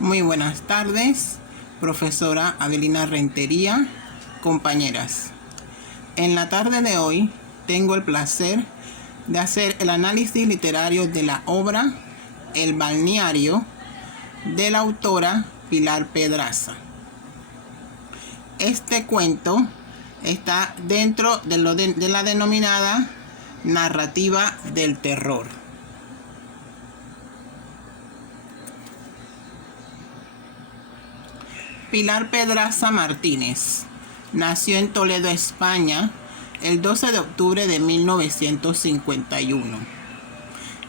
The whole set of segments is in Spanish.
Muy buenas tardes, profesora Adelina Rentería, compañeras. En la tarde de hoy tengo el placer de hacer el análisis literario de la obra El balneario de la autora Pilar Pedraza. Este cuento está dentro de la denominada narrativa del terror. Pilar Pedraza Martínez nació en Toledo, España, el 12 de octubre de 1951.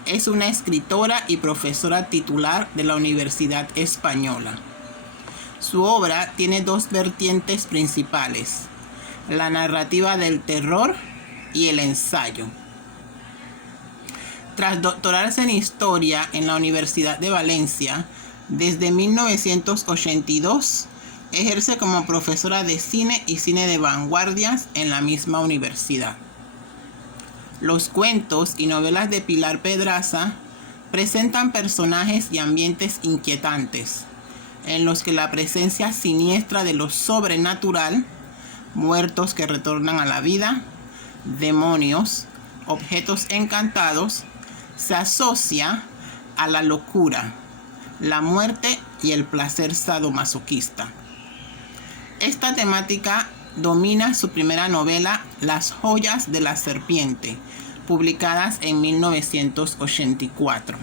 Es una escritora y profesora titular de la Universidad Española. Su obra tiene dos vertientes principales: la narrativa del terror y el ensayo. Tras doctorarse en Historia en la Universidad de Valencia, desde 1982 ejerce como profesora de cine y cine de vanguardias en la misma universidad. Los cuentos y novelas de Pilar Pedraza presentan personajes y ambientes inquietantes, en los que la presencia siniestra de lo sobrenatural, muertos que retornan a la vida, demonios, objetos encantados, se asocia a la locura, la muerte y el placer sadomasoquista. Esta temática domina su primera novela, Las joyas de la serpiente, publicadas en 1984.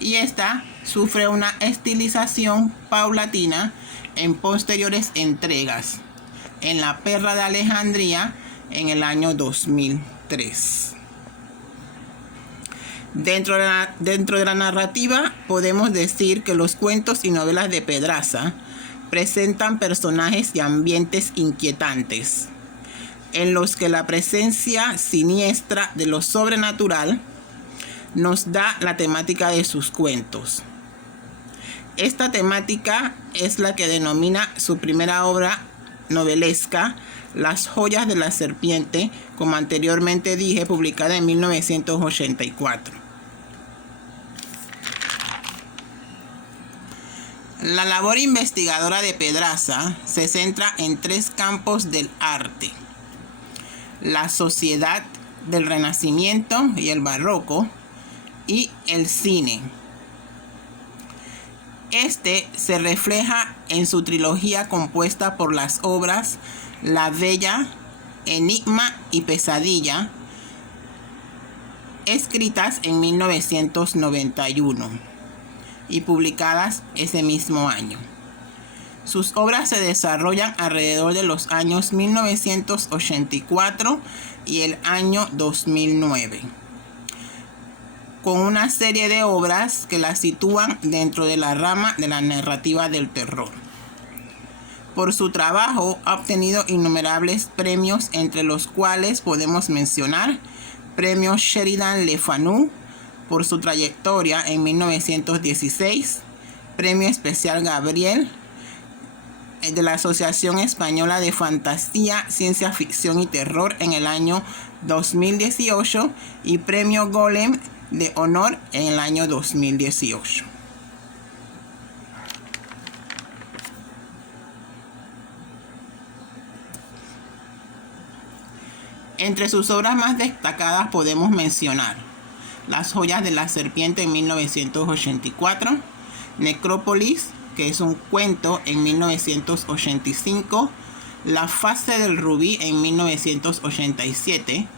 Y esta sufre una estilización paulatina en posteriores entregas, en La perra de Alejandría en el año 2003. Dentro de la narrativa podemos decir que los cuentos y novelas de Pedraza presentan personajes y ambientes inquietantes, en los que la presencia siniestra de lo sobrenatural nos da la temática de sus cuentos. Esta temática es la que denomina su primera obra novelesca, Las joyas de la serpiente, como anteriormente dije, publicada en 1984. La labor investigadora de Pedraza se centra en tres campos del arte: la sociedad del Renacimiento y el Barroco y el cine. Este se refleja en su trilogía compuesta por las obras La Bella, Enigma y Pesadilla, escritas en 1991 y publicadas ese mismo año. Sus obras se desarrollan alrededor de los años 1984 y el año 2009, con una serie de obras que la sitúan dentro de la rama de la narrativa del terror. Por su trabajo ha obtenido innumerables premios, entre los cuales podemos mencionar Premio Sheridan Le Fanu por su trayectoria en 1916, Premio Especial Gabriel de la Asociación Española de Fantasía, Ciencia Ficción y Terror en el año 2018 y Premio Golem de Honor en el año 2018. Entre sus obras más destacadas podemos mencionar Las joyas de la serpiente en 1984, Necrópolis, que es un cuento, en 1985, La fase del rubí en 1987,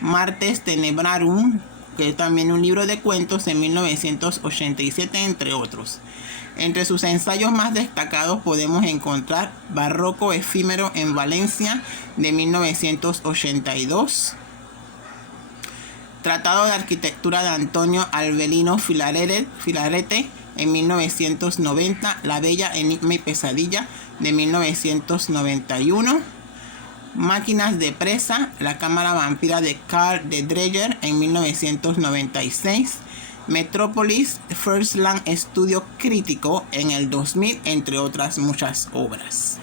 Martes Tenebrarum, que es también un libro de cuentos, en 1987, entre otros. Entre sus ensayos más destacados podemos encontrar Barroco efímero en Valencia, de 1982, Tratado de Arquitectura de Antonio Albelino Filarete en 1990, La Bella, Enigma y Pesadilla de 1991, Máquinas de presa, La cámara vampira de Carl de Dreyer en 1996, Metrópolis, First Land Estudio Crítico en el 2000, entre otras muchas obras.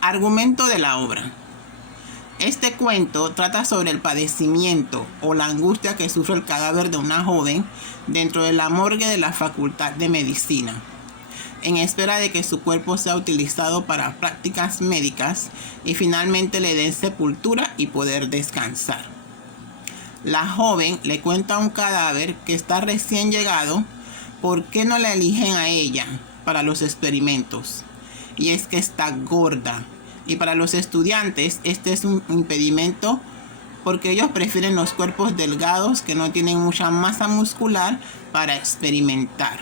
Argumento de la obra. Este cuento trata sobre el padecimiento o la angustia que sufre el cadáver de una joven dentro de la morgue de la Facultad de Medicina, en espera de que su cuerpo sea utilizado para prácticas médicas y finalmente le den sepultura y poder descansar. La joven le cuenta a un cadáver que está recién llegado por qué no la eligen a ella para los experimentos. Y es que está gorda. Y para los estudiantes este es un impedimento porque ellos prefieren los cuerpos delgados que no tienen mucha masa muscular para experimentar.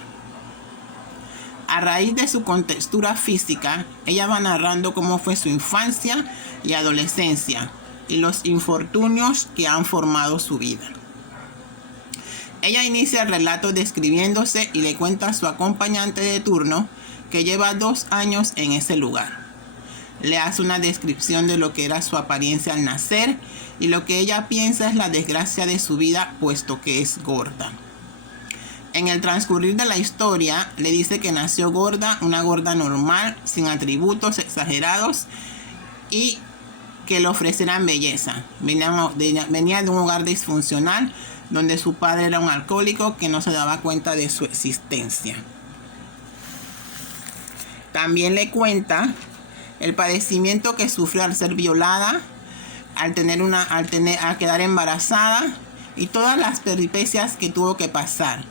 A raíz de su contextura física, ella va narrando cómo fue su infancia y adolescencia y los infortunios que han formado su vida. Ella inicia el relato describiéndose y le cuenta a su acompañante de turno que lleva 2 años en ese lugar. Le hace una descripción de lo que era su apariencia al nacer y lo que ella piensa es la desgracia de su vida puesto que es gorda. En el transcurrir de la historia le dice que nació gorda, una gorda normal, sin atributos exagerados y que le ofrecieran belleza. Venía de un hogar disfuncional donde su padre era un alcohólico que no se daba cuenta de su existencia. También le cuenta el padecimiento que sufrió al ser violada, al quedar embarazada y todas las peripecias que tuvo que pasar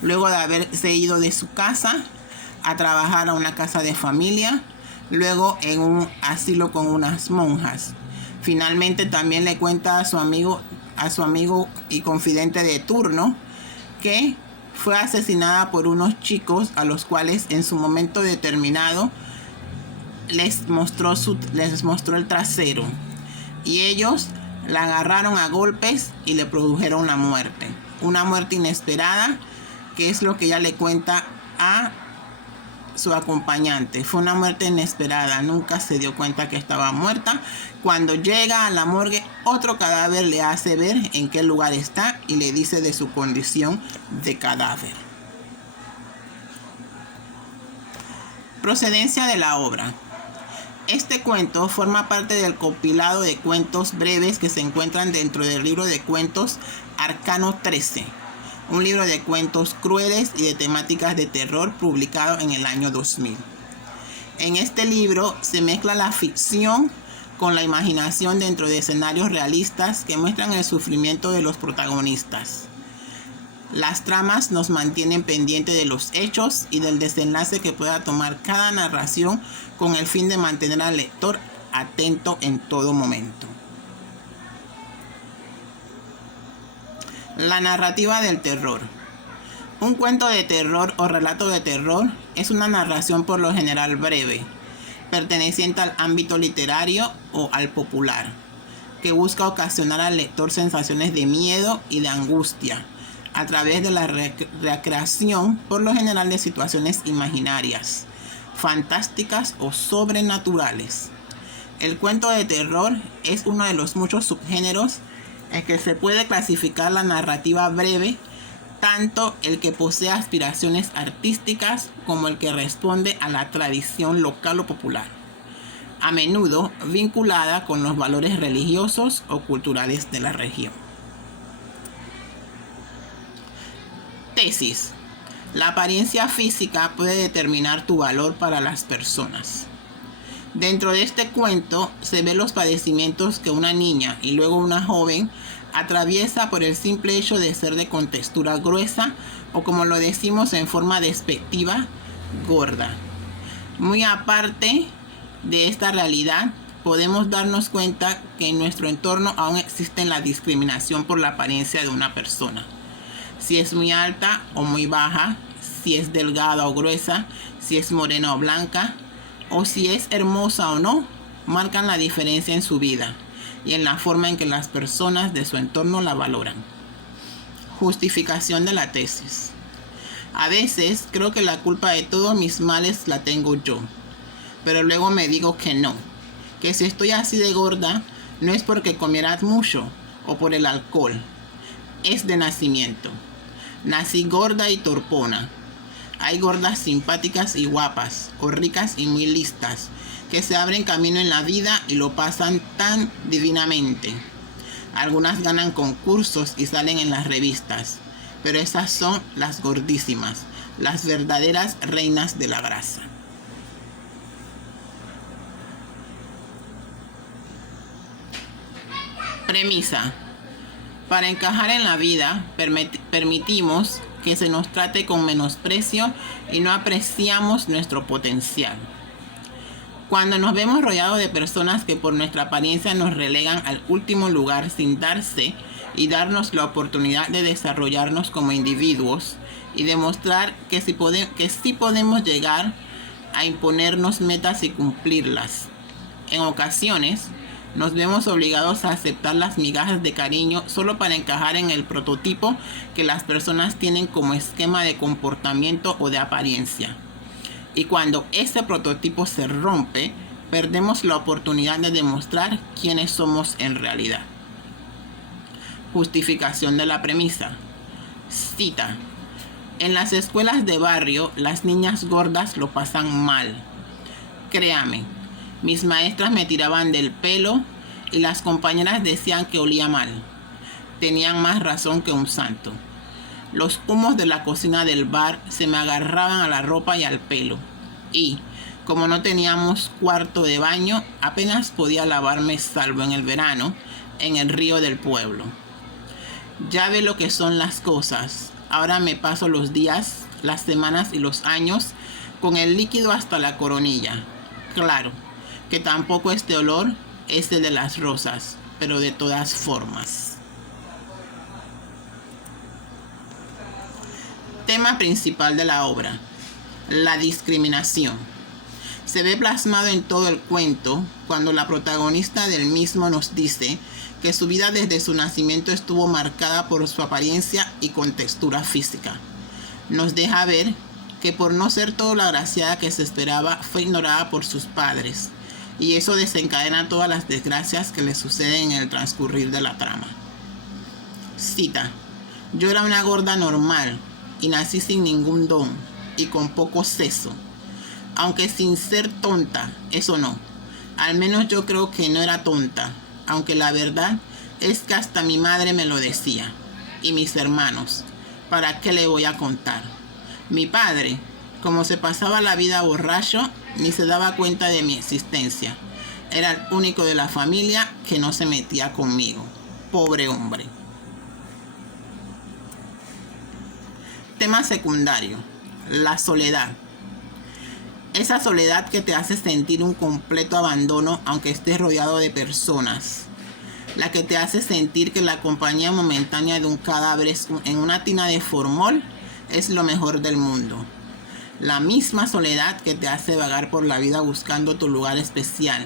luego de haberse ido de su casa a trabajar a una casa de familia, luego en un asilo con unas monjas. Finalmente también le cuenta a su amigo y confidente de turno que fue asesinada por unos chicos a los cuales en su momento determinado les mostró el trasero y ellos la agarraron a golpes y le produjeron una muerte inesperada, que es lo que ella le cuenta a su acompañante. Fue una muerte inesperada, nunca se dio cuenta que estaba muerta. Cuando llega a la morgue, otro cadáver le hace ver en qué lugar está y le dice de su condición de cadáver. Procedencia de la obra. Este cuento forma parte del compilado de cuentos breves que se encuentran dentro del libro de cuentos Arcano 13, un libro de cuentos crueles y de temáticas de terror publicado en el año 2000. En este libro se mezcla la ficción con la imaginación dentro de escenarios realistas que muestran el sufrimiento de los protagonistas. Las tramas nos mantienen pendientes de los hechos y del desenlace que pueda tomar cada narración con el fin de mantener al lector atento en todo momento. La narrativa del terror. Un cuento de terror o relato de terror es una narración por lo general breve, perteneciente al ámbito literario o al popular, que busca ocasionar al lector sensaciones de miedo y de angustia a través de la recreación por lo general de situaciones imaginarias, fantásticas o sobrenaturales. El cuento de terror es uno de los muchos subgéneros en que se puede clasificar la narrativa breve, tanto el que posee aspiraciones artísticas como el que responde a la tradición local o popular, a menudo vinculada con los valores religiosos o culturales de la región. Tesis. La apariencia física puede determinar tu valor para las personas. Dentro de este cuento se ven los padecimientos que una niña y luego una joven atraviesa por el simple hecho de ser de contextura gruesa o, como lo decimos en forma despectiva, gorda. Muy aparte de esta realidad, podemos darnos cuenta que en nuestro entorno aún existe la discriminación por la apariencia de una persona. Si es muy alta o muy baja, si es delgada o gruesa, si es morena o blanca, o si es hermosa o no, marcan la diferencia en su vida y en la forma en que las personas de su entorno la valoran. Justificación de la tesis. A veces creo que la culpa de todos mis males la tengo yo, pero luego me digo que no, que si estoy así de gorda no es porque comieras mucho o por el alcohol, es de nacimiento. Nací gorda y torpona. Hay gordas simpáticas y guapas, o ricas y muy listas, que se abren camino en la vida y lo pasan tan divinamente. Algunas ganan concursos y salen en las revistas, pero esas son las gordísimas, las verdaderas reinas de la grasa. Premisa. Para encajar en la vida, permitimos que se nos trate con menosprecio y no apreciamos nuestro potencial. Cuando nos vemos rodeados de personas que por nuestra apariencia nos relegan al último lugar sin darse y darnos la oportunidad de desarrollarnos como individuos y demostrar que sí podemos llegar a imponernos metas y cumplirlas. En ocasiones, nos vemos obligados a aceptar las migajas de cariño solo para encajar en el prototipo que las personas tienen como esquema de comportamiento o de apariencia. Y cuando ese prototipo se rompe, perdemos la oportunidad de demostrar quiénes somos en realidad. Justificación de la premisa. Cita. En las escuelas de barrio, las niñas gordas lo pasan mal. Créame, mis maestras me tiraban del pelo y las compañeras decían que olía mal. Tenían más razón que un santo. Los humos de la cocina del bar se me agarraban a la ropa y al pelo. Y, como no teníamos cuarto de baño, apenas podía lavarme, salvo en el verano, en el río del pueblo. Ya ve lo que son las cosas. Ahora me paso los días, las semanas y los años con el líquido hasta la coronilla. Claro, que tampoco este olor es el de las rosas, pero de todas formas. Tema principal de la obra: la discriminación. Se ve plasmado en todo el cuento cuando la protagonista del mismo nos dice que su vida desde su nacimiento estuvo marcada por su apariencia y contextura física. Nos deja ver que por no ser todo la agraciada que se esperaba, fue ignorada por sus padres, y eso desencadena todas las desgracias que le suceden en el transcurrir de la trama. Cita. Yo era una gorda normal y nací sin ningún don y con poco seso, aunque sin ser tonta, eso no. Al menos yo creo que no era tonta, aunque la verdad es que hasta mi madre me lo decía, y mis hermanos. ¿Para qué le voy a contar? Mi padre, como se pasaba la vida borracho, ni se daba cuenta de mi existencia. Era el único de la familia que no se metía conmigo. Pobre hombre. Tema secundario: la soledad. Esa soledad que te hace sentir un completo abandono aunque estés rodeado de personas. La que te hace sentir que la compañía momentánea de un cadáver en una tina de formol es lo mejor del mundo. La misma soledad que te hace vagar por la vida buscando tu lugar especial,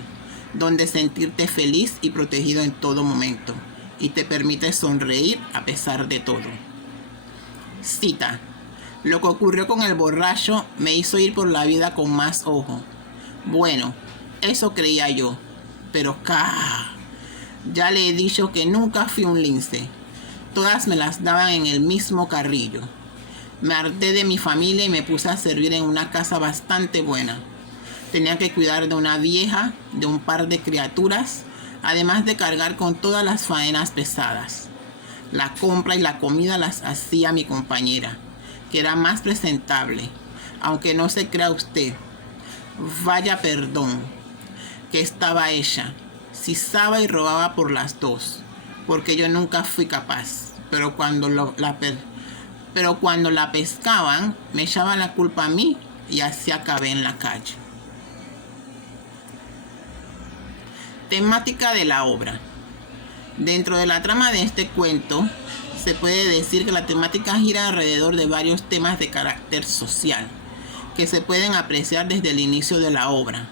donde sentirte feliz y protegido en todo momento, y te permite sonreír a pesar de todo. Cita. Lo que ocurrió con el borracho me hizo ir por la vida con más ojo. Bueno, eso creía yo, pero ya le he dicho que nunca fui un lince. Todas me las daban en el mismo carrillo. Me harté de mi familia y me puse a servir en una casa bastante buena. Tenía que cuidar de una vieja, de un par de criaturas, además de cargar con todas las faenas pesadas. La compra y la comida las hacía mi compañera, que era más presentable, aunque no se crea usted. Vaya perdón, que estaba ella. Sisaba y robaba por las dos, porque yo nunca fui capaz. Pero cuando la pescaban, me echaban la culpa a mí y así acabé en la calle. Temática de la obra. Dentro de la trama de este cuento, se puede decir que la temática gira alrededor de varios temas de carácter social, que se pueden apreciar desde el inicio de la obra.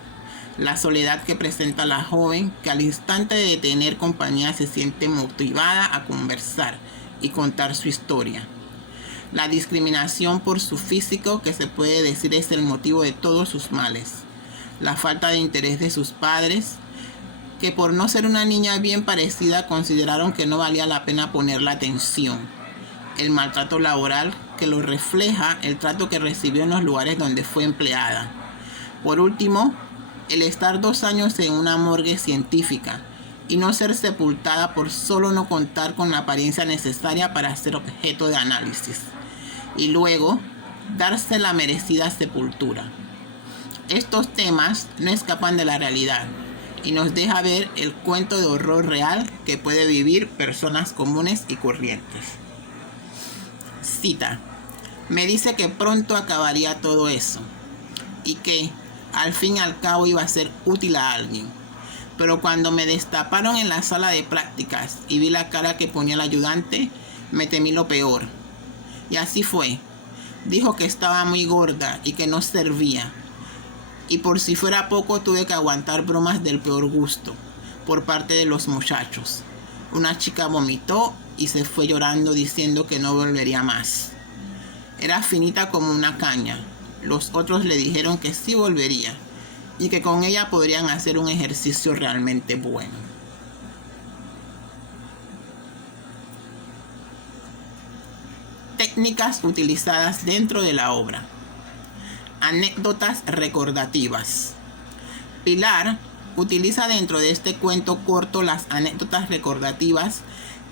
La soledad que presenta la joven, que al instante de tener compañía se siente motivada a conversar y contar su historia. La discriminación por su físico, que se puede decir es el motivo de todos sus males. La falta de interés de sus padres, que por no ser una niña bien parecida consideraron que no valía la pena ponerle atención. El maltrato laboral, que lo refleja el trato que recibió en los lugares donde fue empleada. Por último, el estar 2 años en una morgue científica y no ser sepultada por solo no contar con la apariencia necesaria para ser objeto de análisis, y luego darse la merecida sepultura. Estos temas no escapan de la realidad y nos deja ver el cuento de horror real que puede vivir personas comunes y corrientes. Cita: me dice que pronto acabaría todo eso y que al fin y al cabo iba a ser útil a alguien. Pero cuando me destaparon en la sala de prácticas y vi la cara que ponía el ayudante, me temí lo peor. Y así fue. Dijo que estaba muy gorda y que no servía. Y por si fuera poco, tuve que aguantar bromas del peor gusto por parte de los muchachos. Una chica vomitó y se fue llorando diciendo que no volvería más. Era finita como una caña. Los otros le dijeron que sí volvería y que con ella podrían hacer un ejercicio realmente bueno. Técnicas utilizadas dentro de la obra. Anécdotas recordativas. Pilar utiliza dentro de este cuento corto las anécdotas recordativas,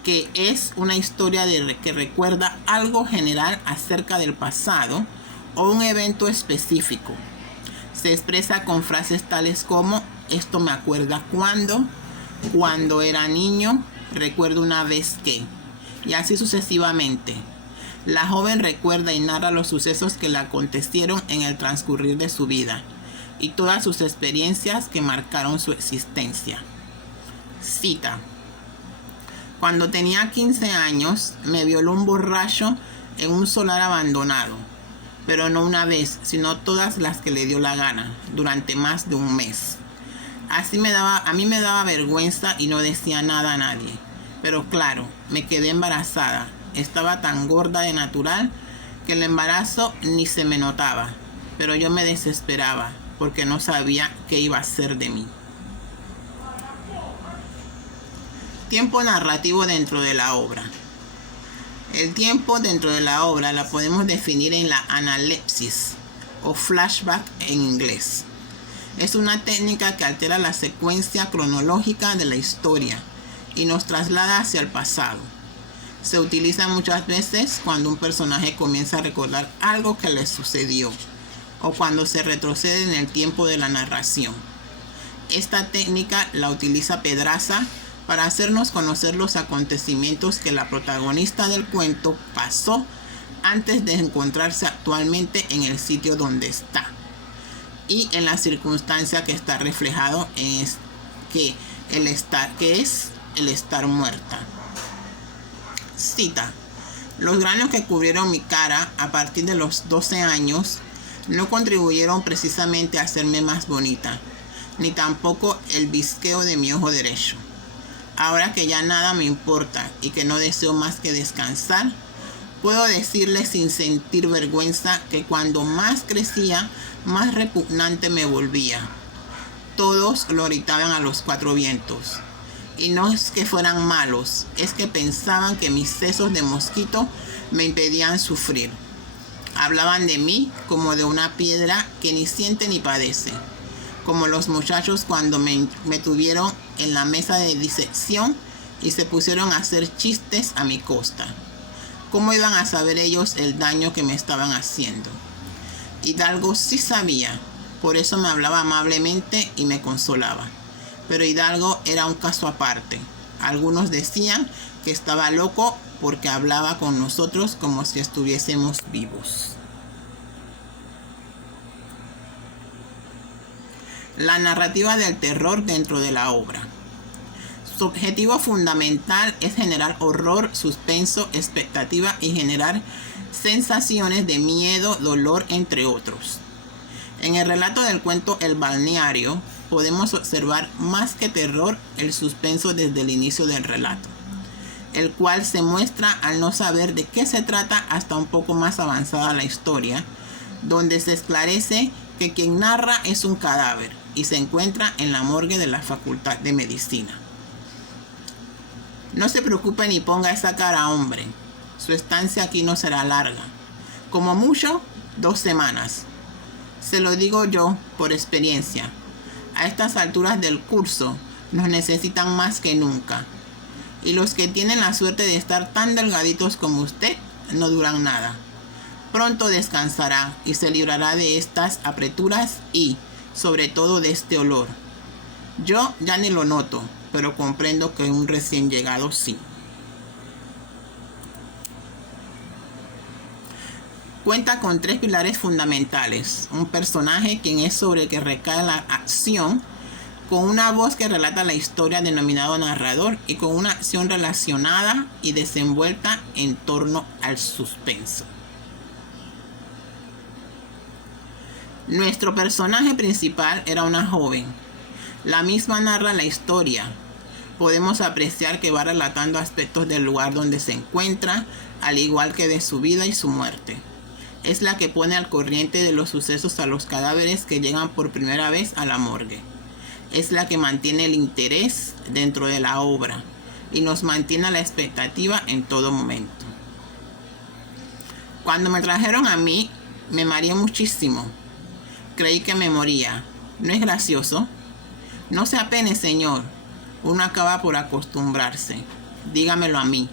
que es una historia que recuerda algo general acerca del pasado o un evento específico. Se expresa con frases tales como: esto me acuerda cuando era niño, recuerdo una vez que, y así sucesivamente. La joven recuerda y narra los sucesos que le acontecieron en el transcurrir de su vida y todas sus experiencias que marcaron su existencia. Cita: cuando tenía 15 años, me violó un borracho en un solar abandonado, pero no una vez, sino todas las que le dio la gana, durante más de un mes. A mí me daba vergüenza y no decía nada a nadie. Pero claro, me quedé embarazada. Estaba tan gorda de natural que el embarazo ni se me notaba, pero yo me desesperaba porque no sabía qué iba a ser de mí. Tiempo narrativo dentro de la obra. El tiempo dentro de la obra la podemos definir en la analepsis o flashback en inglés. Es una técnica que altera la secuencia cronológica de la historia y nos traslada hacia el pasado. Se utiliza muchas veces cuando un personaje comienza a recordar algo que le sucedió o cuando se retrocede en el tiempo de la narración. Esta técnica la utiliza Pedraza para hacernos conocer los acontecimientos que la protagonista del cuento pasó antes de encontrarse actualmente en el sitio donde está y en la circunstancia que está reflejado que es el estar muerta. Cita: los granos que cubrieron mi cara a partir de los 12 años no contribuyeron precisamente a hacerme más bonita, ni tampoco el visqueo de mi ojo derecho. Ahora que ya nada me importa y que no deseo más que descansar, puedo decirle sin sentir vergüenza que cuando más crecía, más repugnante me volvía. Todos lo gritaban a los 4 vientos. Y no es que fueran malos, es que pensaban que mis sesos de mosquito me impedían sufrir. Hablaban de mí como de una piedra que ni siente ni padece, como los muchachos cuando me tuvieron en la mesa de disección y se pusieron a hacer chistes a mi costa. ¿Cómo iban a saber ellos el daño que me estaban haciendo? Hidalgo sí sabía, por eso me hablaba amablemente y me consolaba. Pero Hidalgo era un caso aparte. Algunos decían que estaba loco porque hablaba con nosotros como si estuviésemos vivos. La narrativa del terror dentro de la obra. Su objetivo fundamental es generar horror, suspenso, expectativa y generar sensaciones de miedo, dolor, entre otros. En el relato del cuento El balneario, podemos observar más que terror el suspenso desde el inicio del relato, el cual se muestra al no saber de qué se trata hasta un poco más avanzada la historia, donde se esclarece que quien narra es un cadáver y se encuentra en la morgue de la Facultad de Medicina. No se preocupe ni ponga esa cara, hombre. Su estancia aquí no será larga. Como mucho, 2 semanas. Se lo digo yo por experiencia. A estas alturas del curso nos necesitan más que nunca. Y los que tienen la suerte de estar tan delgaditos como usted no duran nada. Pronto descansará y se librará de estas apreturas y, sobre todo, de este olor. Yo ya ni lo noto, pero comprendo que un recién llegado sí. Cuenta con 3 pilares fundamentales. Un personaje quien es sobre el que recae la acción, con una voz que relata la historia denominado narrador y con una acción relacionada y desenvuelta en torno al suspenso. Nuestro personaje principal era una joven. La misma narra la historia. Podemos apreciar que va relatando aspectos del lugar donde se encuentra, al igual que de su vida y su muerte. Es la que pone al corriente de los sucesos a los cadáveres que llegan por primera vez a la morgue. Es la que mantiene el interés dentro de la obra y nos mantiene a la expectativa en todo momento. Cuando me trajeron a mí, me mareé muchísimo. Creí que me moría. ¿No es gracioso? No se apene, señor. Uno acaba por acostumbrarse. Dígamelo a mí,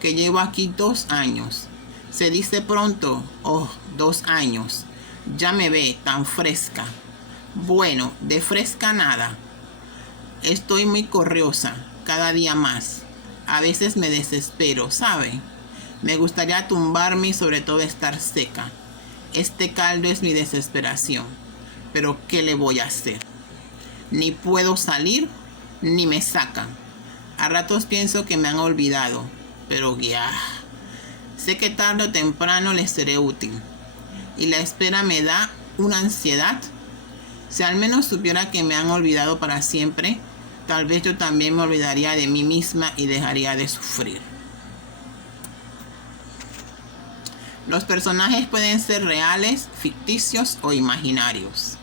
que llevo aquí 2 años. Se dice pronto. Oh, 2 años. Ya me ve tan fresca. Bueno, de fresca nada. Estoy muy corriosa, cada día más. A veces me desespero, ¿sabe? Me gustaría tumbarme y sobre todo estar seca. Este caldo es mi desesperación. Pero ¿qué le voy a hacer? Ni puedo salir, ni me sacan. A ratos pienso que me han olvidado, pero ya. Sé que tarde o temprano les seré útil. Y la espera me da una ansiedad. Si al menos supiera que me han olvidado para siempre, tal vez yo también me olvidaría de mí misma y dejaría de sufrir. Los personajes pueden ser reales, ficticios o imaginarios.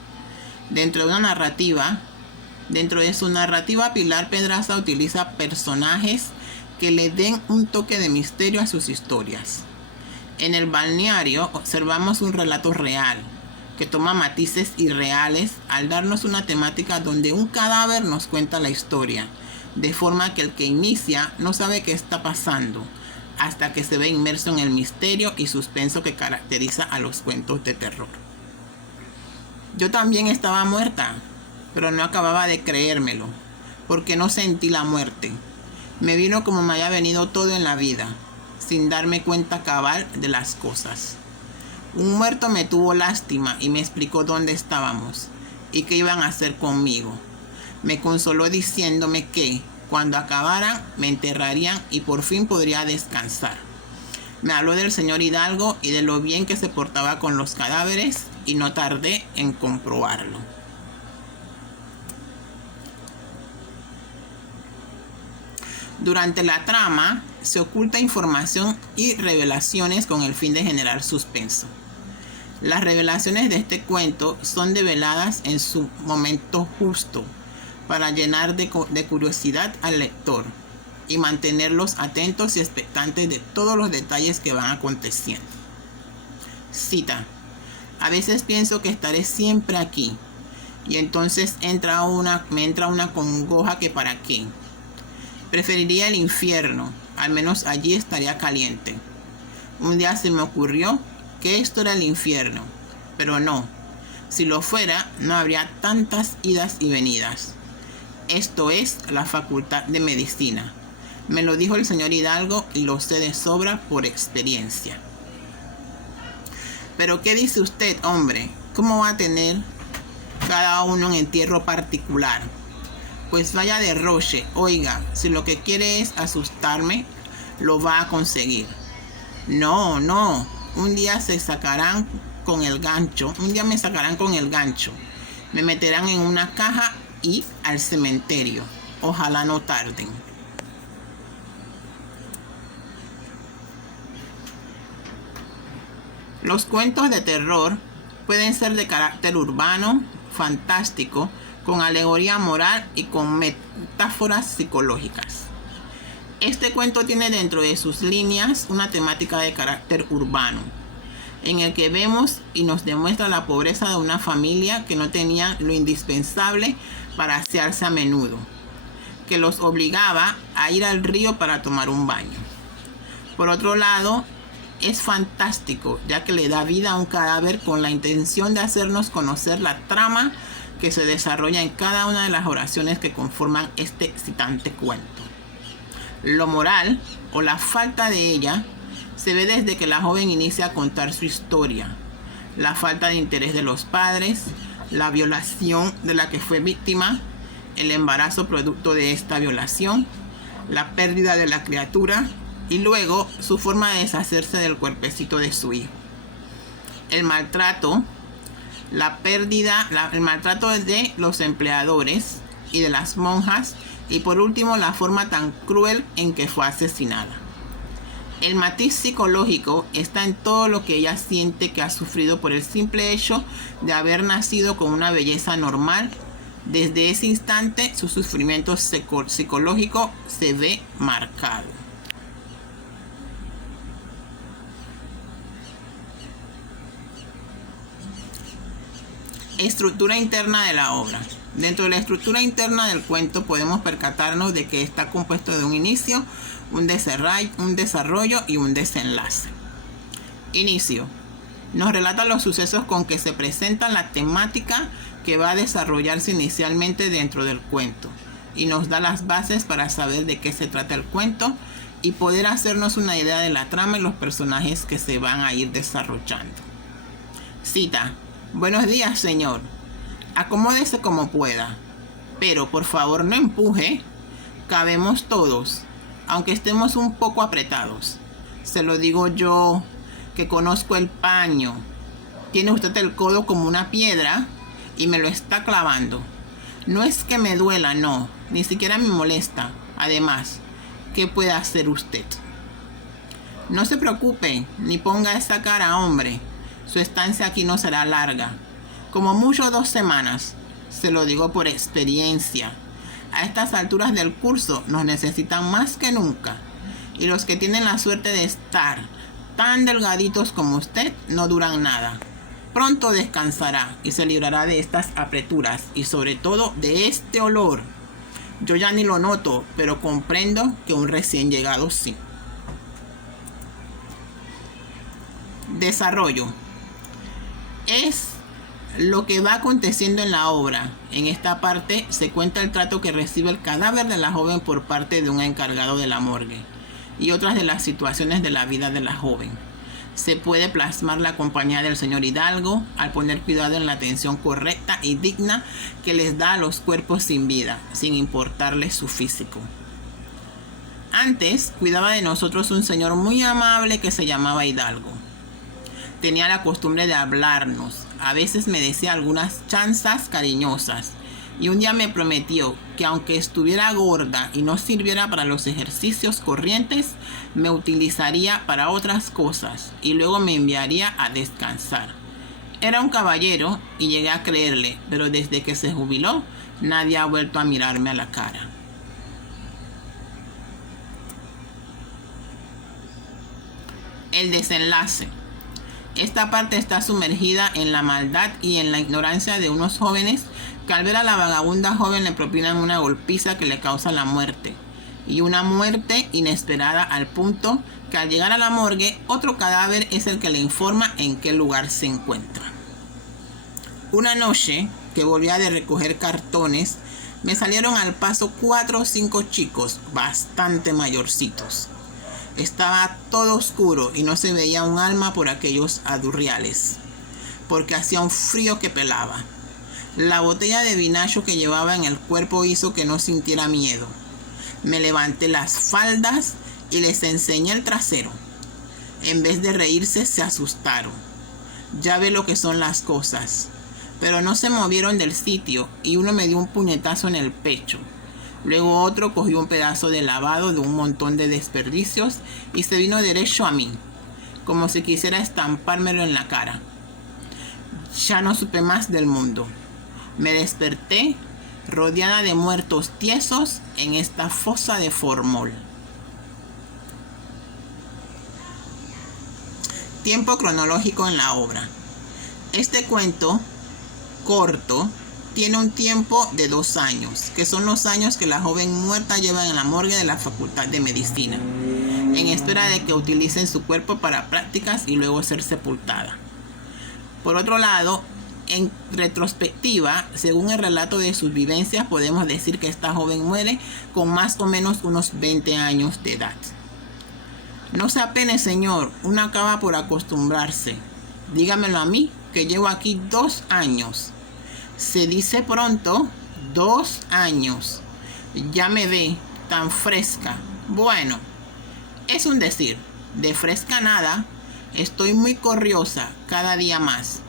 Dentro de su narrativa, Pilar Pedraza utiliza personajes que le den un toque de misterio a sus historias. En El balneario observamos un relato real, que toma matices irreales al darnos una temática donde un cadáver nos cuenta la historia, de forma que el que inicia no sabe qué está pasando, hasta que se ve inmerso en el misterio y suspenso que caracteriza a los cuentos de terror. Yo también estaba muerta, pero no acababa de creérmelo, porque no sentí la muerte. Me vino como me haya venido todo en la vida, sin darme cuenta cabal de las cosas. Un muerto me tuvo lástima y me explicó dónde estábamos y qué iban a hacer conmigo. Me consoló diciéndome que, cuando acabaran, me enterrarían y por fin podría descansar. Me habló del señor Hidalgo y de lo bien que se portaba con los cadáveres y no tardé en comprobarlo. Durante la trama se oculta información y revelaciones con el fin de generar suspenso. Las revelaciones de este cuento son develadas en su momento justo para llenar de curiosidad al lector y mantenerlos atentos y expectantes de todos los detalles que van aconteciendo. Cita: a veces pienso que estaré siempre aquí y entonces me entra una congoja que para qué. Preferiría el infierno, al menos allí estaría caliente. Un día se me ocurrió que esto era el infierno, pero no. Si lo fuera, no habría tantas idas y venidas. Esto es la Facultad de Medicina. Me lo dijo el señor Hidalgo y lo sé de sobra por experiencia. Pero ¿qué dice usted, hombre? ¿Cómo va a tener cada uno un entierro particular? Pues vaya de roche, oiga, si lo que quiere es asustarme, lo va a conseguir. No, un día me sacarán con el gancho, me meterán en una caja y al cementerio. Ojalá no tarden. Los cuentos de terror pueden ser de carácter urbano, fantástico, con alegoría moral y con metáforas psicológicas. Este cuento tiene dentro de sus líneas una temática de carácter urbano. en el que vemos y nos demuestra la pobreza de una familia que no tenía lo indispensable para asearse a menudo, que los obligaba a ir al río para tomar un baño. Por otro lado, es fantástico, ya que le da vida a un cadáver con la intención de hacernos conocer la trama que se desarrolla en cada una de las oraciones que conforman este excitante cuento. Lo moral, o la falta de ella, se ve desde que la joven inicia a contar su historia. La falta de interés de los padres, la violación de la que fue víctima, el embarazo producto de esta violación, la pérdida de la criatura y luego su forma de deshacerse del cuerpecito de su hijo. El maltrato, la pérdida, el maltrato de los empleadores y de las monjas, y por último la forma tan cruel en que fue asesinada. El matiz psicológico está en todo lo que ella siente que ha sufrido por el simple hecho de haber nacido con una belleza normal. Desde ese instante su sufrimiento psicológico se ve marcado. Estructura interna de la obra. Dentro de la estructura interna del cuento podemos percatarnos de que está compuesto de un inicio, un desarrollo y un desenlace. Inicio. Nos relata los sucesos con que se presenta la temática que va a desarrollarse inicialmente dentro del cuento y nos da las bases para saber de qué se trata el cuento y poder hacernos una idea de la trama y los personajes que se van a ir desarrollando. Cita. Buenos días, señor. Acomódese como pueda, pero por favor no empuje. Cabemos todos, aunque estemos un poco apretados. Se lo digo yo, que conozco el paño. Tiene usted el codo como una piedra y me lo está clavando. No es que me duela, no, ni siquiera me molesta. Además, ¿qué puede hacer usted? No se preocupe, ni ponga esa cara, hombre. Su estancia aquí no será larga. Como mucho 2 semanas. Se lo digo por experiencia. A estas alturas del curso nos necesitan más que nunca. Y los que tienen la suerte de estar tan delgaditos como usted no duran nada. Pronto descansará y se librará de estas apreturas y sobre todo de este olor. Yo ya ni lo noto, pero comprendo que un recién llegado sí. Desarrollo. Es lo que va aconteciendo en la obra. En esta parte se cuenta el trato que recibe el cadáver de la joven por parte de un encargado de la morgue y otras de las situaciones de la vida de la joven. Se puede plasmar la compañía del señor Hidalgo al poner cuidado en la atención correcta y digna que les da a los cuerpos sin vida, sin importarles su físico. Antes cuidaba de nosotros un señor muy amable que se llamaba Hidalgo. Tenía la costumbre de hablarnos. A veces me decía algunas chanzas cariñosas. Y un día me prometió que aunque estuviera gorda y no sirviera para los ejercicios corrientes, me utilizaría para otras cosas y luego me enviaría a descansar. Era un caballero y llegué a creerle, pero desde que se jubiló, nadie ha vuelto a mirarme a la cara. El desenlace. Esta parte está sumergida en la maldad y en la ignorancia de unos jóvenes que al ver a la vagabunda joven le propinan una golpiza que le causa la muerte. Y una muerte inesperada al punto que al llegar a la morgue, otro cadáver es el que le informa en qué lugar se encuentra. Una noche que volvía de recoger cartones, me salieron al paso 4 o 5 chicos bastante mayorcitos. Estaba todo oscuro y no se veía un alma por aquellos adurriales, porque hacía un frío que pelaba. La botella de vinacho que llevaba en el cuerpo hizo que no sintiera miedo. Me levanté las faldas y les enseñé el trasero. En vez de reírse, se asustaron. Ya ve lo que son las cosas. Pero no se movieron del sitio y uno me dio un puñetazo en el pecho. Luego otro cogió un pedazo de lavado de un montón de desperdicios y se vino derecho a mí, como si quisiera estampármelo en la cara. Ya no supe más del mundo. Me desperté rodeada de muertos tiesos en esta fosa de formol. Tiempo cronológico en la obra. Este cuento corto tiene un tiempo de 2 años, que son los años que la joven muerta lleva en la morgue de la Facultad de Medicina, en espera de que utilicen su cuerpo para prácticas y luego ser sepultada. Por otro lado, en retrospectiva, según el relato de sus vivencias, podemos decir que esta joven muere con más o menos unos 20 años de edad. No se apene, señor, uno acaba por acostumbrarse. Dígamelo a mí, que llevo aquí 2 años. Se dice pronto, 2 años. Ya me ve tan fresca. Bueno, es un decir, de fresca nada. Estoy muy corriosa cada día más.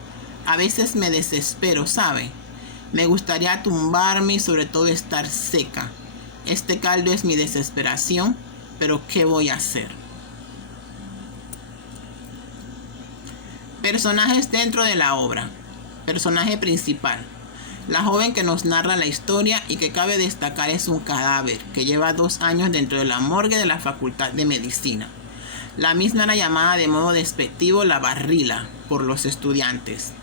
A veces me desespero, ¿sabe? Me gustaría tumbarme y sobre todo estar seca. Este caldo es mi desesperación, pero ¿qué voy a hacer? Personajes dentro de la obra. Personaje principal. La joven que nos narra la historia y que cabe destacar es un cadáver que lleva 2 años dentro de la morgue de la Facultad de Medicina. La misma era llamada de modo despectivo la barrila por los estudiantes.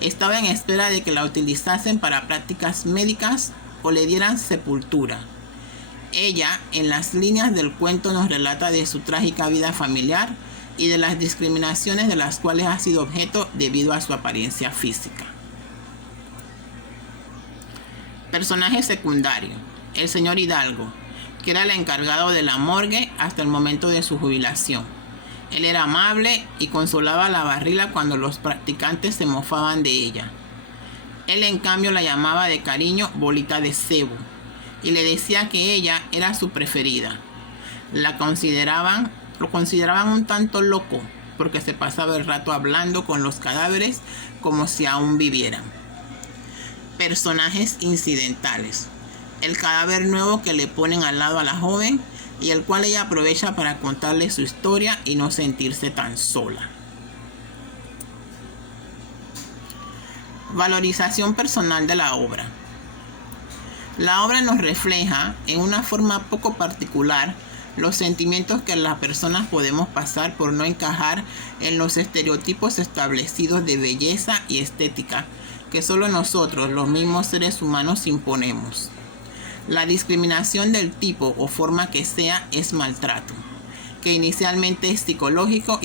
Estaba en espera de que la utilizasen para prácticas médicas o le dieran sepultura. Ella, en las líneas del cuento, nos relata de su trágica vida familiar y de las discriminaciones de las cuales ha sido objeto debido a su apariencia física. Personaje secundario. El señor Hidalgo, que era el encargado de la morgue hasta el momento de su jubilación. Él era amable y consolaba a la barrila cuando los practicantes se mofaban de ella. Él, en cambio, la llamaba de cariño bolita de cebo y le decía que ella era su preferida. Lo consideraban un tanto loco porque se pasaba el rato hablando con los cadáveres como si aún vivieran. Personajes incidentales. El cadáver nuevo que le ponen al lado a la joven y el cual ella aprovecha para contarle su historia y no sentirse tan sola. Valorización personal de la obra. La obra nos refleja en una forma poco particular los sentimientos que las personas podemos pasar por no encajar en los estereotipos establecidos de belleza y estética que solo nosotros, los mismos seres humanos, imponemos. La discriminación del tipo o forma que sea es maltrato, que inicialmente es psicológico